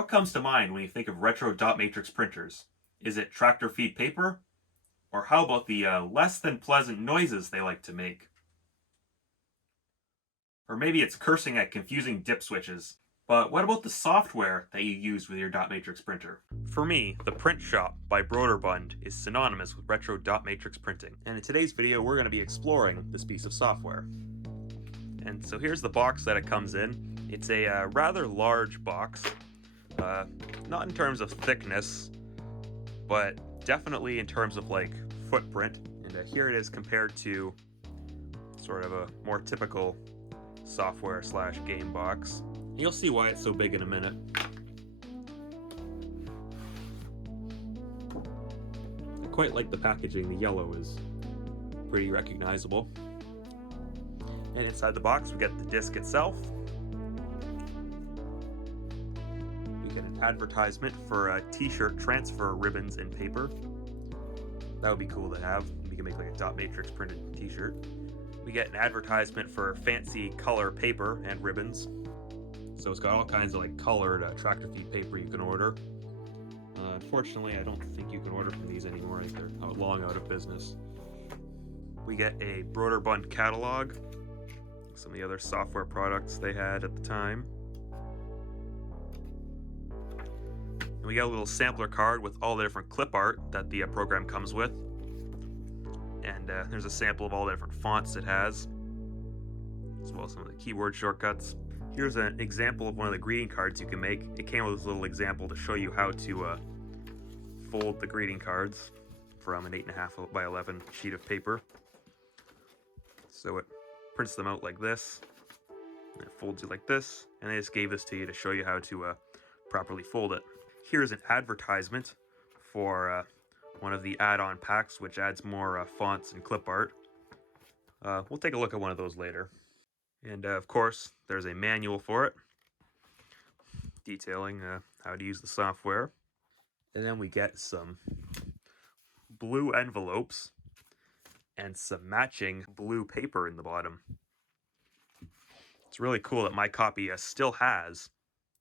What comes to mind when you think of retro dot matrix printers? Is it tractor feed paper? Or how about the less than pleasant noises they like to make? Or maybe it's cursing at confusing dip switches. But what about the software that you use with your dot matrix printer? For me, the Print Shop by Broderbund is synonymous with retro dot matrix printing. And in today's video, we're going to be exploring this piece of software. And so here's the box that it comes in. It's a rather large box, not in terms of thickness, but definitely in terms of like footprint. And here it is compared to sort of a more typical software slash game box. You'll see why it's so big in a minute. I quite like the packaging. The yellow is pretty recognizable. And inside the box we get the disc itself. We get an advertisement for t-shirt transfer ribbons and paper. That would be cool to have. We can make like a dot matrix printed t-shirt. We get an advertisement for fancy color paper and ribbons. So it's got all kinds of like colored tractor feed paper you can order. Unfortunately, I don't think you can order from these anymore. I think they're long out of business. We get a Broderbund catalog, some of the other software products they had at the time. And we got a little sampler card with all the different clip art that the program comes with. And there's a sample of all the different fonts it has, as well as some of the keyboard shortcuts. Here's an example of one of the greeting cards you can make. It came with this little example to show you how to fold the greeting cards from an 8.5 by 11 sheet of paper. So it prints them out like this, and it folds it like this, and they just gave this to you to show you how to properly fold it. Here's an advertisement for one of the add-on packs, which adds more fonts and clip art. We'll take a look at one of those later. And of course, there's a manual for it, detailing how to use the software. And then we get some blue envelopes and some matching blue paper in the bottom. It's really cool that my copy still has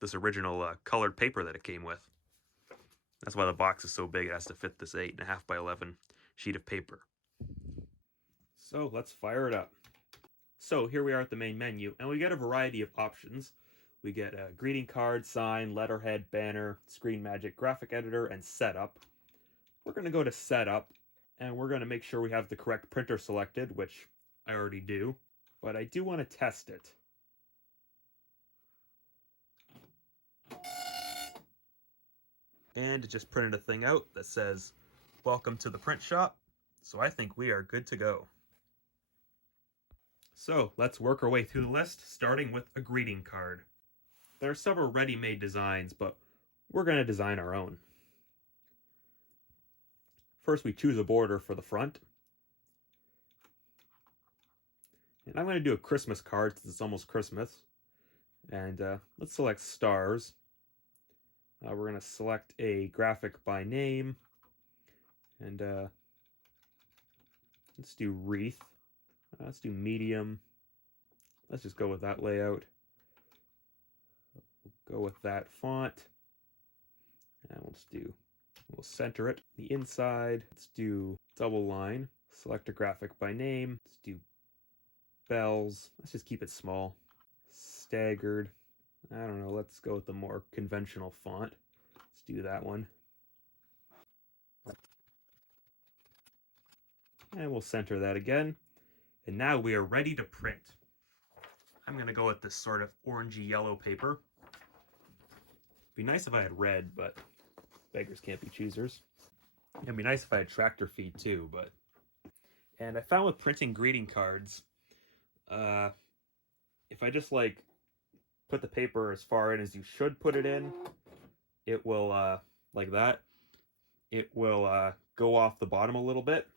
this original colored paper that it came with. That's why the box is so big. It has to fit this 8.5 by 11 sheet of paper. So let's fire it up. So here we are at the main menu, and we get a variety of options. We get a greeting card, sign, letterhead, banner, screen magic, graphic editor, and setup. We're going to go to setup, and we're going to make sure we have the correct printer selected, which I already do, but I do want to test it. And it just printed a thing out that says, "Welcome to the print shop." So I think we are good to go. So let's work our way through the list, starting with a greeting card. There are several ready-made designs, but we're going to design our own. First, we choose a border for the front. And I'm going to do a Christmas card since it's almost Christmas. And let's select stars. We're going to select a graphic by name. And let's do wreath. Let's do medium. Let's just go with that layout. We'll go with that font. And we'll center it. The inside, let's do double line. Select a graphic by name. Let's do bells. Let's just keep it small. Staggered. I don't know, let's go with the more conventional font. Let's do that one. And we'll center that again. And now we are ready to print. I'm going to go with this sort of orangey yellow paper. It'd be nice if I had red, but beggars can't be choosers. It'd be nice if I had tractor feed too, but... And I found with printing greeting cards, if I just like put the paper as far in as you should put it in, it will, like that, it will go off the bottom a little bit.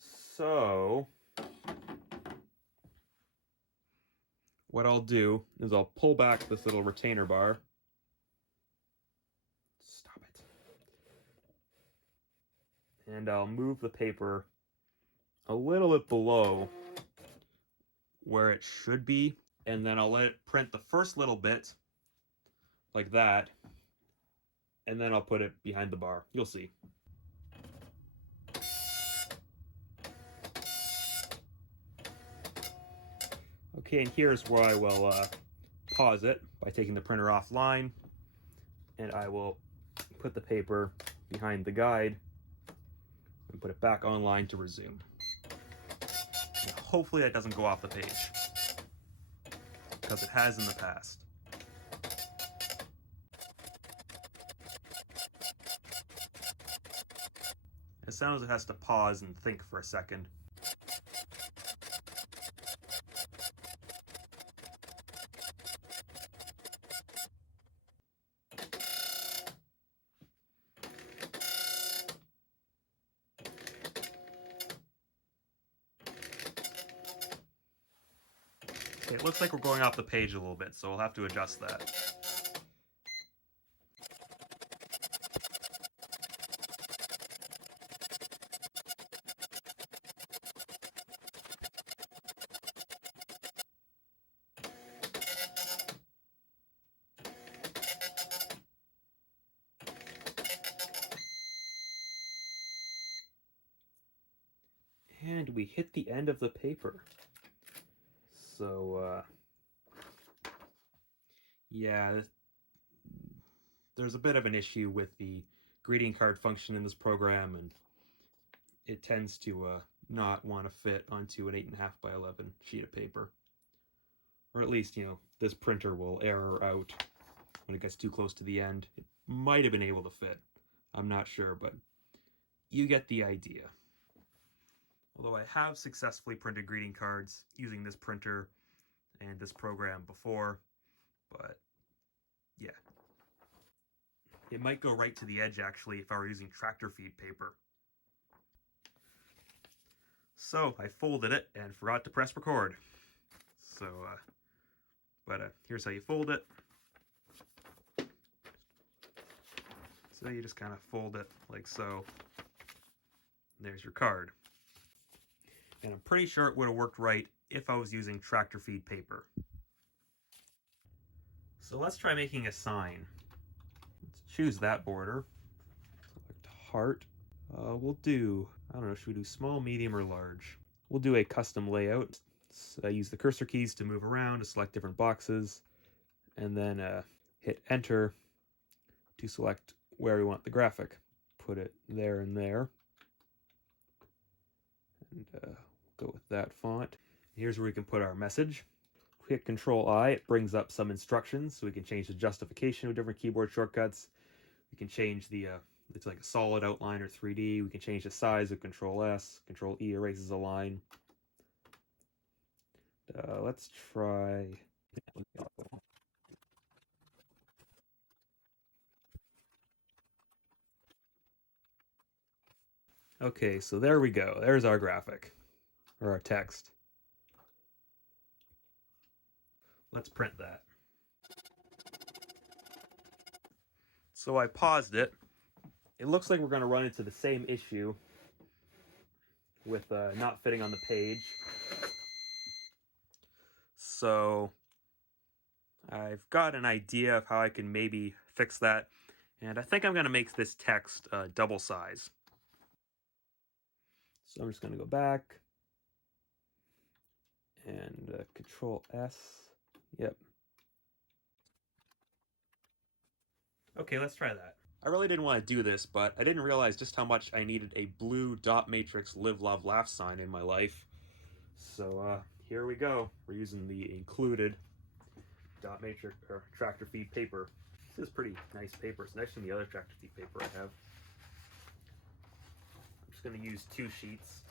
So what I'll do is I'll pull back this little retainer bar. Stop it. And I'll move the paper a little bit below where it should be, and then I'll let it print the first little bit like that, and then I'll put it behind the bar. You'll see. Okay, and here's where I will pause it by taking the printer offline, and I will put the paper behind the guide and put it back online to resume. Now, hopefully that doesn't go off the page, because it has in the past. It sounds like it has to pause and think for a second. Okay, it looks like we're going off the page a little bit, so we'll have to adjust that. And we hit the end of the paper. So, yeah, there's a bit of an issue with the greeting card function in this program, and it tends to not want to fit onto an 8.5 by 11 sheet of paper. Or at least, this printer will error out when it gets too close to the end. It might have been able to fit. I'm not sure, but you get the idea. Although I have successfully printed greeting cards using this printer and this program before, but yeah. It might go right to the edge, actually, if I were using tractor feed paper. So I folded it and forgot to press record. So, here's how you fold it. So you just kind of fold it like so. There's your card. And I'm pretty sure it would have worked right if I was using tractor feed paper. So let's try making a sign. Let's choose that border. Select heart. We'll do, I don't know, should we do small, medium, or large? We'll do a custom layout. So I use the cursor keys to move around to select different boxes, and then hit enter to select where we want the graphic. Put it there and there. And go with that font. Here's where we can put our message. Hit Control-I, it brings up some instructions, so we can change the justification with different keyboard shortcuts. We can change the, it's like a solid outline or 3D. We can change the size with Control-S. Control-E erases a line. Let's try... Okay, so there we go. There's our graphic, or our text. Let's print that. So I paused it. It looks like we're going to run into the same issue with not fitting on the page. So I've got an idea of how I can maybe fix that, and I think I'm going to make this text double size. So I'm just going to go back and Control-S. Yep. Okay, let's try that. I really didn't want to do this, but I didn't realize just how much I needed a blue dot matrix live, love, laugh sign in my life. So here we go. We're using the included dot matrix or tractor feed paper. This is pretty nice paper. It's nicer than the other tractor feed paper I have. I'm just going to use 2 sheets.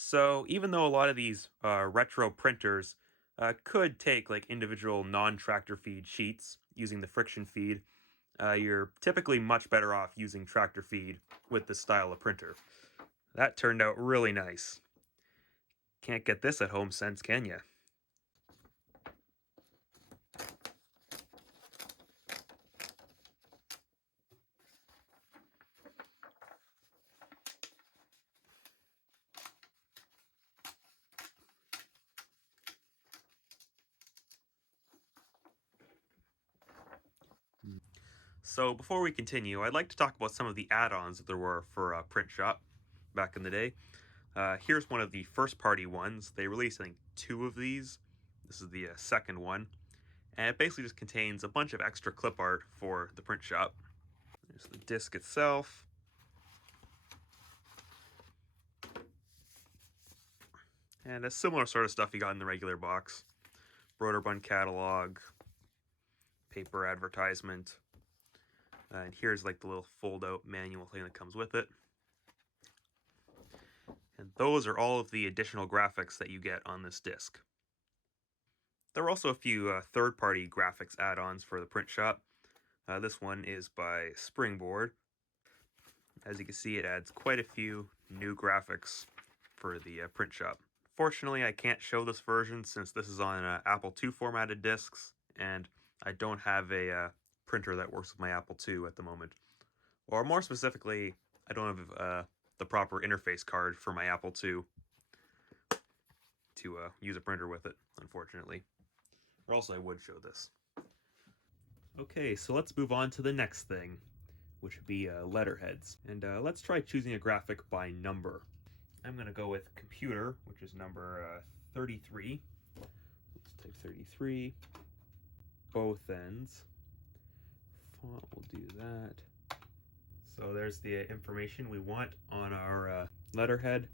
So even though a lot of these retro printers could take like individual non-tractor feed sheets using the friction feed, you're typically much better off using tractor feed with this style of printer. That turned out really nice. Can't get this at Home Sense, can ya? So before we continue, I'd like to talk about some of the add-ons that there were for Print Shop back in the day. Here's one of the first-party ones. They released, I think, 2 of these. This is the second one. And it basically just contains a bunch of extra clip art for the print shop. There's the disc itself. And a similar sort of stuff you got in the regular box. Broderbund catalog, paper advertisement, and here's like the little fold-out manual thing that comes with it. And those are all of the additional graphics that you get on this disc. There are also a few third-party graphics add-ons for the print shop. This one is by Springboard. As you can see, it adds quite a few new graphics for the print shop. Fortunately, I can't show this version since this is on Apple II formatted discs, and I don't have a printer that works with my Apple II at the moment. Or more specifically, I don't have the proper interface card for my Apple II to use a printer with it, unfortunately. Or else I would show this. Okay, so let's move on to the next thing, which would be letterheads. And let's try choosing a graphic by number. I'm going to go with computer, which is number 33. Let's type 33. Both ends. Font will do that. So there's the information we want on our letterhead.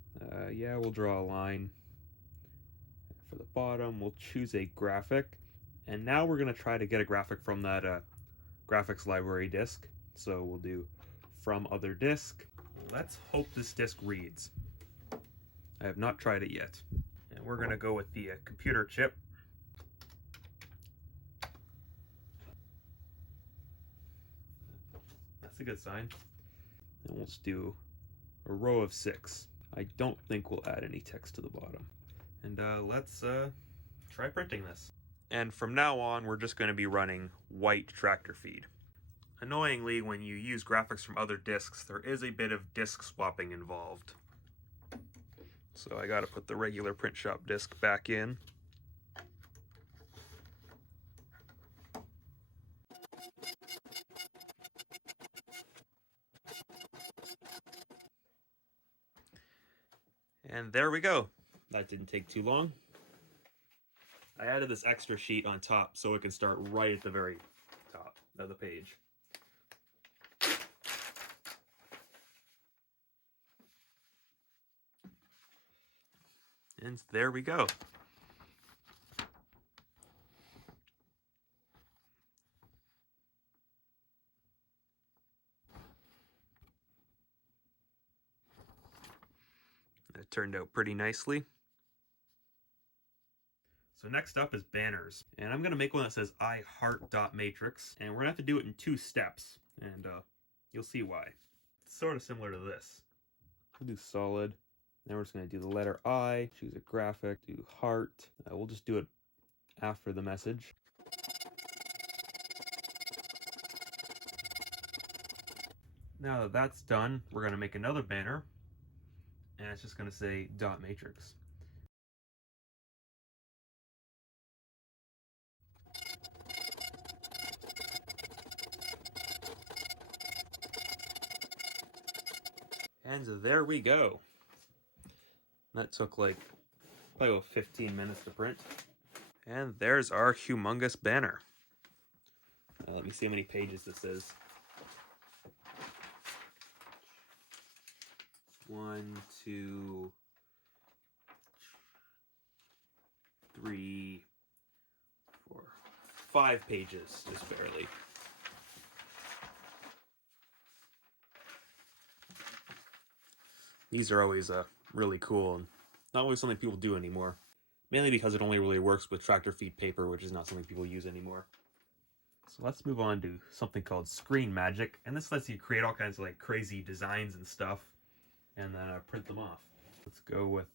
Yeah, we'll draw a line. For the bottom, we'll choose a graphic. And now we're going to try to get a graphic from that graphics library disk. So we'll do from other disk. Let's hope this disk reads. I have not tried it yet. And we're going to go with the computer chip. That's a good sign. And we'll just do a row of 6. I don't think we'll add any text to the bottom. And let's try printing this. And from now on, we're just going to be running white tractor feed. Annoyingly, when you use graphics from other disks, there is a bit of disk swapping involved. So I got to put the regular print shop disk back in. And there we go. That didn't take too long. I added this extra sheet on top so it can start right at the very top of the page. And there we go. That turned out pretty nicely. So next up is banners. And I'm going to make one that says I heart dot matrix. And we're going to have to do it in 2 steps. And you'll see why. It's sort of similar to this. We'll do solid. Then we're just going to do the letter I, choose a graphic, do heart. We'll just do it after the message. Now that that's done, we're going to make another banner. And it's just going to say dot matrix. And there we go. That took like probably about 15 minutes to print. And there's our humongous banner. Let me see how many pages this is. 1, 2, 3, 4, 5 pages, just barely. These are always really cool and not always something people do anymore. Mainly because it only really works with tractor feed paper, which is not something people use anymore. So let's move on to something called Screen Magic, and this lets you create all kinds of like crazy designs and stuff, and then print them off. Let's go with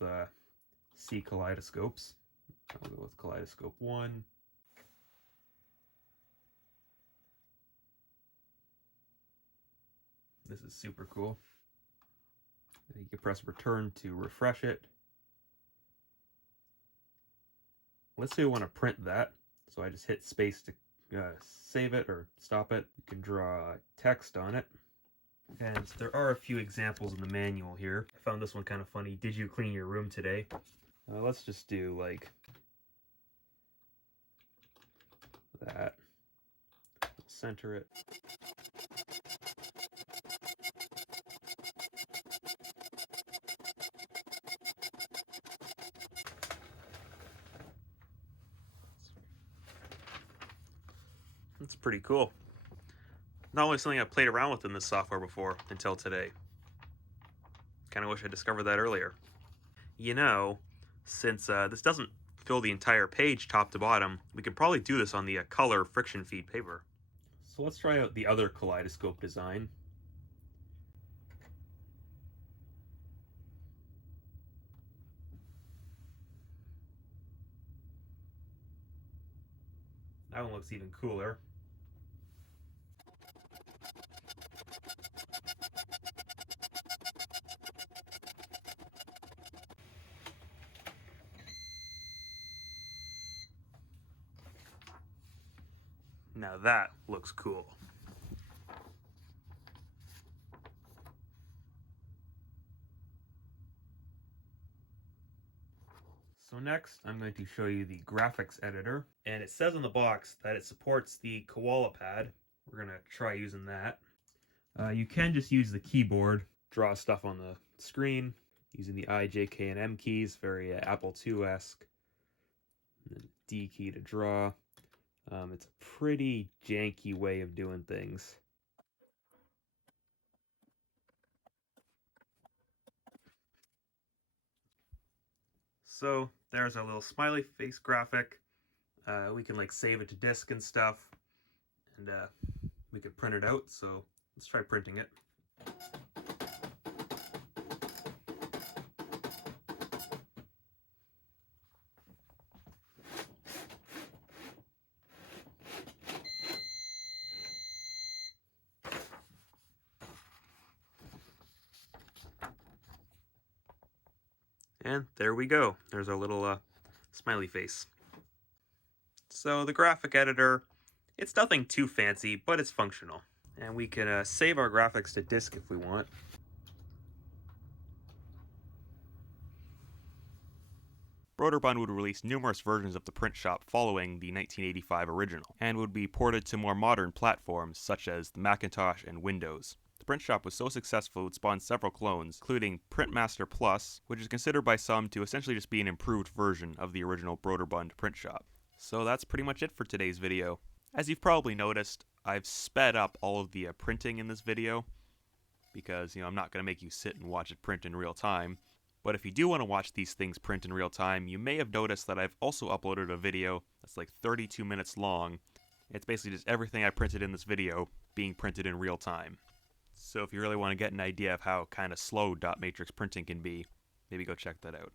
C kaleidoscopes. I'll go with kaleidoscope 1. This is super cool. You can press return to refresh it. Let's say we want to print that, so I just hit space to save it or stop it. You can draw text on it. And there are a few examples in the manual here. I found this one kind of funny. Did you clean your room today? Let's just do like that. Center it. That's pretty cool. Not only something I played around with in this software before until today. Kind of wish I discovered that earlier. You know, since this doesn't fill the entire page top to bottom, we could probably do this on the color friction feed paper. So let's try out the other kaleidoscope design. That one looks even cooler. Now that looks cool. So next, I'm going to show you the graphics editor, and it says on the box that it supports the koala pad. We're going to try using that. You can just use the keyboard, draw stuff on the screen, using the I, J, K, and M keys, very Apple II-esque. And the D key to draw. It's a pretty janky way of doing things. So there's our little smiley face graphic. We can like save it to disk and stuff, and we could print it out. So let's try printing it. And there we go. There's our little smiley face. So the graphic editor, it's nothing too fancy, but it's functional. And we can save our graphics to disk if we want. Broderbund would release numerous versions of the print shop following the 1985 original, and would be ported to more modern platforms such as the Macintosh and Windows. The print shop was so successful it would spawn several clones, including Printmaster Plus, which is considered by some to essentially just be an improved version of the original Broderbund print shop. So that's pretty much it for today's video. As you've probably noticed, I've sped up all of the printing in this video, because I'm not going to make you sit and watch it print in real time. But if you do want to watch these things print in real time, you may have noticed that I've also uploaded a video that's like 32 minutes long. It's basically just everything I printed in this video being printed in real time. So if you really want to get an idea of how kind of slow dot matrix printing can be, maybe go check that out.